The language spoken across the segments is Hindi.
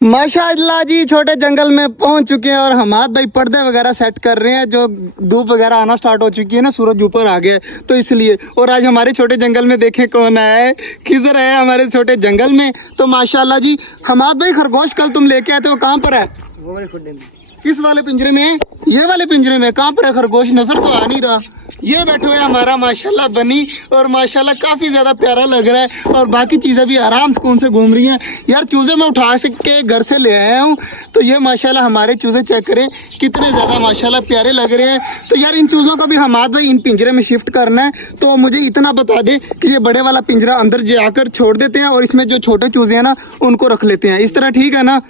माशाअल्लाह जी, छोटे जंगल में पहुंच चुके हैं और हमाद भाई पर्दे वगैरह सेट कर रहे हैं। जो धूप वगैरह आना स्टार्ट हो चुकी है ना, सूरज ऊपर आ गया है तो इसलिए। और आज हमारे छोटे जंगल में देखें कौन आया है, खिजर है हमारे छोटे जंगल में। तो माशाअल्लाह जी, हमाद भाई खरगोश कल तुम लेके आए थे, वो कहाँ पर है? वो वाले खुड्डे में। किस वाले पिंजरे में है? ये वाले पिंजरे में। कहाँ पर है खरगोश? नजर तो आ नहीं रहा। ये बैठे हुए हमारा माशाल्लाह बनी, और माशाल्लाह काफी ज्यादा प्यारा लग रहा है। और बाकी चीजें भी आराम सुकून से घूम रही हैं। यार चूजे मैं उठा के घर से ले आया हूँ, तो ये माशाल्लाह हमारे चूजे चेक करें कितने ज्यादा माशाल्लाह प्यारे लग रहे हैं। तो यार इन चूजों को भी हमाद भाई इन पिंजरे में शिफ्ट करना है। तो मुझे इतना बता दे कि ये बड़े वाला पिंजरा अंदर जाकर छोड़ देते हैं और इसमें जो छोटे चूजे हैं ना उनको रख लेते हैं। इस तरह ठीक है ना?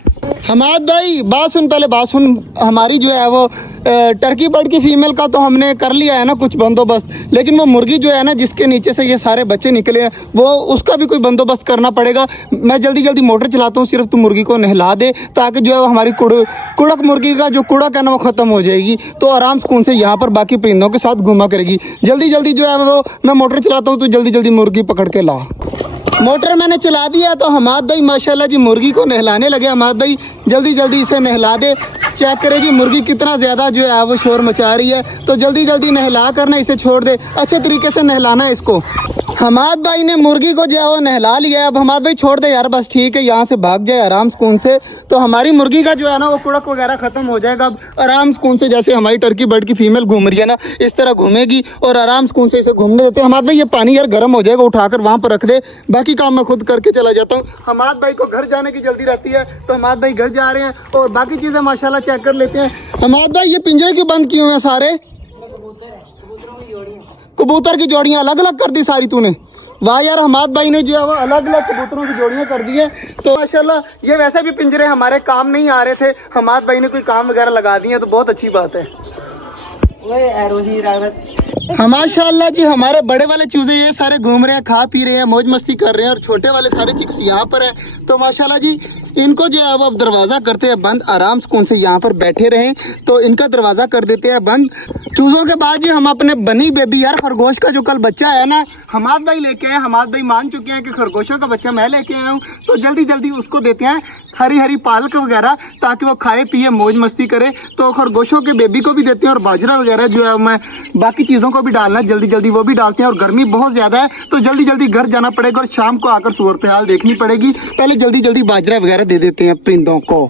हमाद भाई बात सुन, पहले बात सुन। हमारी जो है वो टर्की बर्ड की फीमेल का तो हमने कर लिया है ना कुछ बंदोबस्त, लेकिन वो मुर्गी जो है ना जिसके नीचे से ये सारे बच्चे निकले हैं, वो उसका भी कोई बंदोबस्त करना पड़ेगा। मैं जल्दी जल्दी मोटर चलाता हूँ, सिर्फ तू मुर्गी को नहला दे ताकि जो है वो हमारी कुड़क मुर्गी का जो कुड़क है ना वो ख़त्म हो जाएगी। तो आराम सुकून से यहाँ पर बाकी परिंदों के साथ घूमा करेगी। जल्दी जल्दी जो है वो मैं मोटर चलाता हूँ, तो जल्दी जल्दी मुर्गी पकड़ के ला। मोटर मैंने चला दिया तो हमाद भाई माशाल्लाह जी मुर्गी को नहलाने लगे। हमाद भाई जल्दी जल्दी इसे नहला दे। चेक करें जी मुर्गी कितना ज़्यादा जो है वो शोर मचा रही है, तो जल्दी जल्दी नहला कर ना इसे छोड़ दे। अच्छे तरीके से नहलाना है इसको। हमाद भाई ने मुर्गी को जो है वो नहला लिया है। अब हमाद भाई छोड़ दे यार, बस ठीक है, यहाँ से भाग जाए आराम सुकून से। तो हमारी मुर्गी का जो है ना वो कुड़क वगैरह ख़त्म हो जाएगा। अब आराम सुकून से जैसे हमारी टर्की बर्ड की फीमेल घूम रही है ना, इस तरह घूमेगी और आराम सुकून से इसे घूमने देते हैं। हमाद भाई ये पानी यार गर्म हो जाएगा, उठाकर वहाँ पर रख दे, बाकी काम मैं खुद करके चला जाता हूँ। हमाद भाई को घर जाने की जल्दी रहती है, तो हमाद भाई घर जा रहे हैं और बाकी चीज़ें माशाल्लाह चेक कर लेते हैं। हमाद भाई ये पिंजरे क्यों बंद किए हुए हैं सारे? कबूतर की जोड़ियाँ अलग अलग कर दी सारी तूने? वाह यार, हमाद भाई ने जो है वो अलग अलग कबूतरों की जोड़ियां कर दी है। तो माशाल्लाह ये वैसे भी पिंजरे हमारे काम नहीं आ रहे थे, हमाद भाई ने कोई काम वगैरह लगा दिए तो बहुत अच्छी बात है। माशाल्लाह जी, हमारे बड़े वाले चूजे ये सारे घूम रहे हैं, खा पी रहे हैं, मौज मस्ती कर रहे हैं, और छोटे वाले सारे चिक्स यहाँ पर है। तो माशाल्लाह जी इनको जो है वो अब दरवाज़ा करते हैं बंद, आराम सुकून से यहाँ पर बैठे रहें। तो इनका दरवाज़ा कर देते हैं बंद। चूज़ों के बाद जी हम अपने बनी बेबी यार खरगोश का जो कल बच्चा है ना हमाद भाई लेके आए। हमाद भाई मान चुके हैं कि खरगोशों का बच्चा मैं लेके आया हूँ, तो जल्दी जल्दी उसको देते हैं हरी हरी पालक वगैरह ताकि वो खाए पिए मौज मस्ती करे। तो खरगोशों के बेबी को भी देते हैं और बाजरा वगैरह जो है मैं बाकी चीज़ों को भी डालना है, जल्दी जल्दी वो भी डालते हैं। और गर्मी बहुत ज़्यादा है तो जल्दी जल्दी घर जाना पड़ेगा और शाम को आकर सूरत हाल देखनी पड़ेगी। पहले जल्दी जल्दी बाजरा वगैरह दे देते हैं परिंदों को।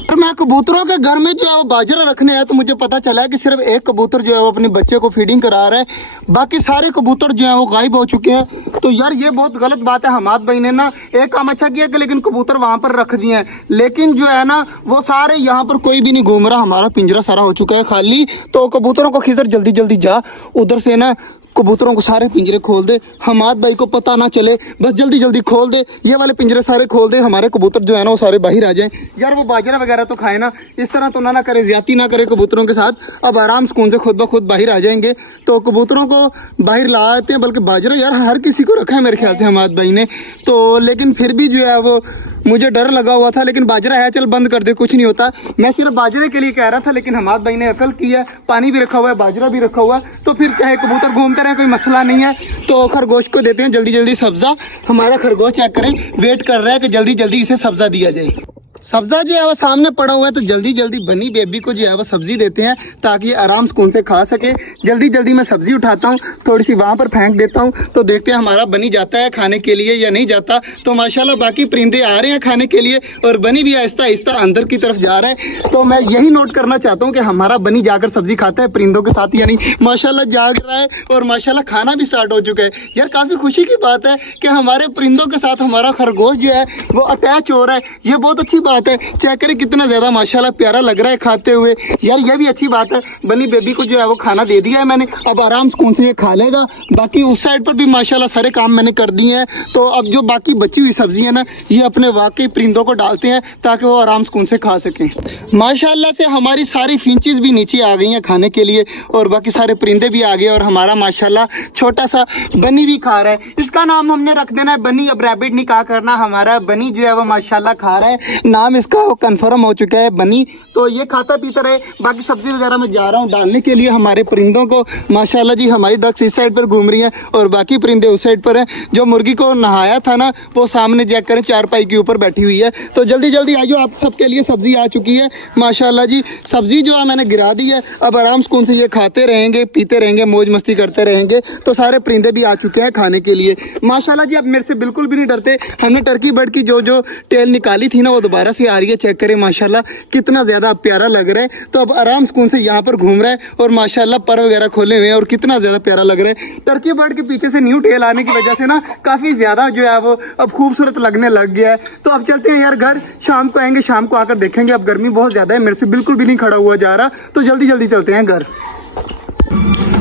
तो मैं कबूतरों के घर में जो है वो बाजरा रखने आया तो मुझे पता चला है कि सिर्फ एक कबूतर जो है वो अपने बच्चे को फीडिंग करा रहा है, बाकी सारे कबूतर जो है वो गायब हो चुके हैं। तो यार ये बहुत गलत बात है। हमाद भाई ने ना एक काम अच्छा किया कि लेकिन कबूतर वहाँ पर रख दिए हैं, लेकिन जो है ना वो सारे यहाँ पर कोई भी नहीं घूम रहा। हमारा पिंजरा सारा हो चुका है खाली। तो कबूतरों को खिजर जल्दी जल्दी जा उधर से ना कबूतरों को सारे पिंजरे खोल दे, हमाद भाई को पता ना चले, बस जल्दी जल्दी खोल दे। ये वाले पिंजरे सारे खोल दे, हमारे कबूतर जो है ना वो सारे बाहर आ जाएं। यार वो बाजरा वगैरह तो खाए ना, इस तरह तो ना करे, ज्यादती ना करे कबूतरों के साथ। अब आराम सुकून से खुद ब खुद बाहर आ जाएंगे। तो कबूतरों को बाहर ला आते हैं। बल्कि बाजरा यार हर किसी को रखा है मेरे ख्याल से हमाद भाई ने, तो लेकिन फिर भी जो है वो मुझे डर लगा हुआ था। लेकिन बाजरा है, चल बंद कर दे, कुछ नहीं होता। मैं सिर्फ बाजरे के लिए कह रहा था, लेकिन हमाद भाई ने अकल की है, पानी भी रखा हुआ है, बाजरा भी रखा हुआ है, तो फिर चाहे कबूतर घूमते रहे कोई मसला नहीं है। तो खरगोश को देते हैं जल्दी जल्दी सब्जा। हमारा खरगोश चेक करें वेट कर रहा है कि जल्दी जल्दी इसे सब्जा दिया जाए। सब्जा जो है वो सामने पड़ा हुआ है, तो जल्दी जल्दी बनी बेबी को जो है वो सब्जी देते हैं ताकि आराम सुकून से खा सके। जल्दी जल्दी मैं सब्जी उठाता हूँ, थोड़ी सी वहाँ पर फेंक देता हूँ, तो देखते हैं हमारा बनी जाता है खाने के लिए या नहीं जाता। तो माशाल्लाह बाकी परिंदे आ रहे हैं खाने के लिए और बनी भी आहिस्ता आहिस्ता अंदर की तरफ जा रहा है। तो मैं यही नोट करना चाहता हूँ कि हमारा बनी जाकर सब्जी खाता है परिंदों के साथ, यानी माशाल्लाह जाग रहा है और माशाल्लाह खाना भी स्टार्ट हो चुका है। यार काफ़ी खुशी की बात है कि हमारे परिंदों के साथ हमारा खरगोश जो है वो अटैच हो रहा है, ये बहुत अच्छी बात है। चेक करें कितना ज़्यादा माशाल्लाह प्यारा लग रहा है खाते हुए। यार ये भी अच्छी बात है, बनी बेबी को जो है वो खाना दे दिया है मैंने, अब आराम सुकून से ये खा लेगा। बाकी उस साइड पर भी माशाल्लाह सारे काम मैंने कर दिए हैं। तो अब जो बाकी बची हुई सब्जी है ना ये अपने वाकई परिंदों को डालते हैं ताकि वो आराम सुकून से खा सकें। माशाल्लाह से हमारी सारी फिंचेस भी नीचे आ गई हैं खाने के लिए और बाकी सारे परिंदे भी आ गए और हमारा माशाल्लाह छोटा सा बनी भी खा रहा है। इसका नाम हमने रख देना है बनी। अब रैबिट नहीं कहा करना, हमारा बनी जो है वो माशाल्लाह खा रहा है। नाम इसका वो कन्फर्म हो चुका है बनी। तो ये खाता पीता रहे, बाकी सब्जी वगैरह मैं जा रहा हूँ डालने के लिए हमारे परिंदों को। माशाल्लाह जी हमारी डक्स इस साइड पर घूम रही हैं और बाकी परिंदे उस साइड पर हैं। जो मुर्गी को नहाया था ना वो सामने चेक करें चारपाई के ऊपर बैठी हुई है। तो जल्दी जल्दी आइयो, आप सबके लिए सब्जी आ चुकी है माशाल्लाह जी। सब्जी जो है मैंने गिरा दी है, अब आराम सुकून से ये खाते रहेंगे, पीते रहेंगे, मौज मस्ती करते रहेंगे। तो सारे परिंदे भी आ चुके हैं खाने के लिए माशाल्लाह जी। अब मेरे से बिल्कुल भी नहीं डरते। हमने टर्की बर्ड की जो जो टेल निकाली थी ना वो दोबारा से आ रही है, चेक करें माशाल्लाह कितना ज़्यादा प्यारा लग रहा है। तो अब आराम सुकून से यहाँ पर घूम रहा है और माशाल्लाह पर वगैरह खोले हुए हैं और कितना ज़्यादा प्यारा लग रहा है। टर्की बर्ड के पीछे से न्यू टेल आने की वजह से ना काफ़ी ज़्यादा जो है वो अब खूबसूरत लगने लग गया है। तो अब चलते हैं यार घर, शाम को आएंगे, शाम को आकर देखेंगे। अब गर्मी बहुत ज़्यादा है, मेरे से बिल्कुल भी नहीं खड़ा हुआ जा रहा। तो जल्दी जल्दी चलते हैं घर।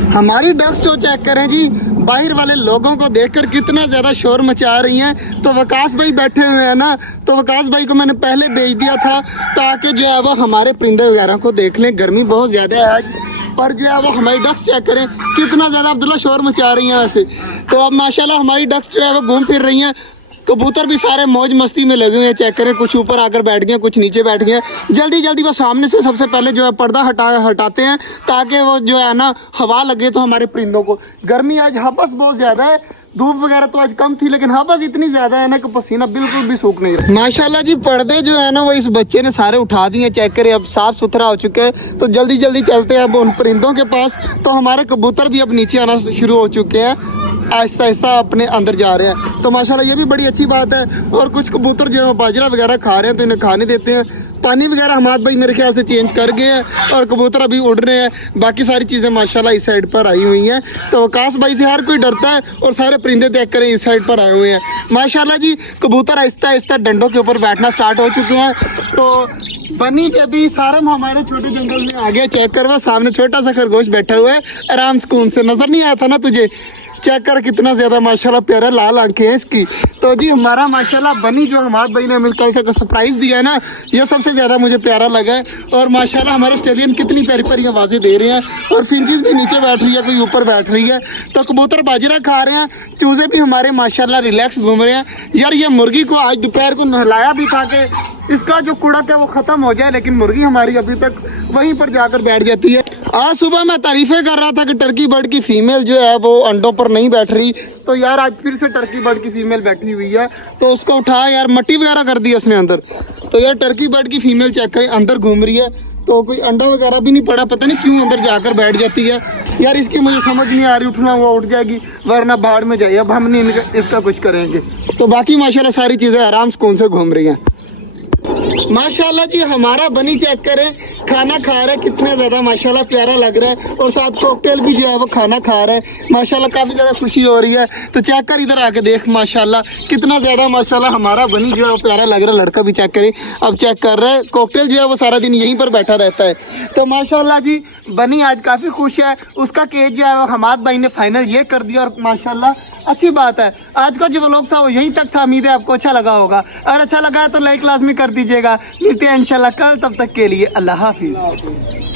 हमारी डक्स जो चेक करें जी, बाहर वाले लोगों को देखकर कितना ज़्यादा शोर मचा रही हैं। तो वकास भाई बैठे हुए हैं ना, तो वकास भाई को मैंने पहले भेज दिया था ताकि जो है वो हमारे परिंदे वगैरह को देख लें। गर्मी बहुत ज़्यादा है आज, पर जो है वो हमारी डक्स चेक करें कितना ज़्यादा अब्दुल्ला शोर मचा रही हैं वैसे। तो अब माशाल्लाह हमारी डक्स जो है वो घूम फिर रही हैं। कबूतर भी सारे मौज मस्ती में लगे हुए हैं, चेक करें कुछ ऊपर आकर बैठ गए, कुछ नीचे बैठ गए। जल्दी जल्दी वो सामने से सबसे पहले जो है पर्दा हटाते हैं ताकि वो जो है ना हवा लगे तो हमारे परिंदों को। गर्मी आज हबस बहुत ज़्यादा है, धूप वगैरह तो आज कम थी लेकिन हबस इतनी ज़्यादा है ना कि पसीना बिल्कुल भी सूख नहीं रहा। माशाल्लाह जी पर्दे जो है ना वो इस बच्चे ने सारे उठा दिए, चेक करें अब साफ़ सुथरा हो चुके हैं। तो जल्दी जल्दी चलते हैं अब उन परिंदों के पास। तो हमारे कबूतर भी अब नीचे आना शुरू हो चुके हैं, आहिस्ता आहिस्ता अपने अंदर जा रहे हैं। तो माशाल्लाह ये भी बड़ी अच्छी बात है। और कुछ कबूतर जो है बाजरा वगैरह खा रहे हैं तो इन्हें खाने देते हैं। पानी वगैरह हमाद भाई मेरे ख्याल से चेंज कर गए हैं और कबूतर अभी उड़ रहे हैं। बाकी सारी चीज़ें माशाल्लाह इस साइड पर आई हुई हैं। तो वकास भाई से हर कोई डरता है और सारे परिंदे देख कर इस साइड पर आए हुए हैं माशाल्लाह जी। कबूतर आहिस्ता आहिस्ता डंडों के ऊपर बैठना स्टार्ट हो चुके हैं। तो बनी के अभी सारा हमारे छोटे जंगल में आ गया, चेक कर, वह सामने छोटा सा खरगोश बैठा हुआ है आराम सुकून से। नजर नहीं आया था ना तुझे? चेक कर कितना ज़्यादा माशाल्लाह प्यारा लाल आंखें हैं इसकी। तो जी हमारा माशाल्लाह बनी जो हमारे भाई ने हमें कल से सरप्राइज़ दिया है ना, ये सबसे ज़्यादा मुझे प्यारा लगा है। और माशाल्लाह हमारे ऑस्ट्रेलियन कितनी प्यारी प्यारी आवाज़ें दे रहे हैं और फिंचेस भी नीचे बैठ रही है, कोई ऊपर बैठ रही है। तो कबूतर बाजरा खा रहे हैं, चूज़े भी हमारे माशाल्लाह रिलैक्स घूम रहे हैं। यार ये मुर्गी को आज दोपहर को नहलाया भी था कि इसका जो कूड़ा है वो ख़त्म हो जाए, लेकिन मुर्गी हमारी अभी तक वहीं पर जाकर बैठ जाती है। आज सुबह मैं तारीफ़ें कर रहा था कि टर्की बर्ड की फ़ीमेल जो है वो अंडों पर नहीं बैठ रही, तो यार आज फिर से टर्की बर्ड की फ़ीमेल बैठी हुई है। तो उसको उठा यार, मट्टी वगैरह कर दी उसने अंदर। तो यार टर्की बर्ड की फ़ीमेल चेक करें अंदर घूम रही है, तो कोई अंडा वगैरह भी नहीं पड़ा, पता नहीं क्यों अंदर जाकर बैठ जाती है। यार इसकी मुझे समझ नहीं आ रही, उठना हुआ उठ जाएगी वरना बाहर में जाइए। अब हम नहीं इसका कुछ करेंगे। तो बाकी माशाल्लाह सारी चीज़ें आराम सुकून से घूम रही हैं माशाल्लाह जी। हमारा बनी चेक करें खाना खा रहा है, कितना ज़्यादा माशाल्लाह प्यारा लग रहा है। और साथ कॉकटेल भी जो है वो खाना खा रहा है माशाल्लाह, काफ़ी ज़्यादा खुशी हो रही है। तो चेक कर इधर आके देख माशाल्लाह कितना ज़्यादा माशाल्लाह हमारा बनी जो है वो प्यारा लग रहा है। लड़का भी चेक करें अब चेक कर रहा है, कॉकटेल जो है वो सारा दिन यहीं पर बैठा रहता है। तो माशाल्लाह जी बनी आज काफ़ी खुश है। उसका केज जो है वो हमाद भाई ने फाइनल ये कर दिया और माशाल्लाह अच्छी बात है। आज का जो व्लॉग था वो यहीं तक था, उम्मीद है आपको अच्छा लगा होगा। अगर अच्छा लगा तो लाइक लाजमी कर दीजिएगा। मिलते हैं इंशाल्लाह कल, तब तक के लिए अल्लाह हाफिज़।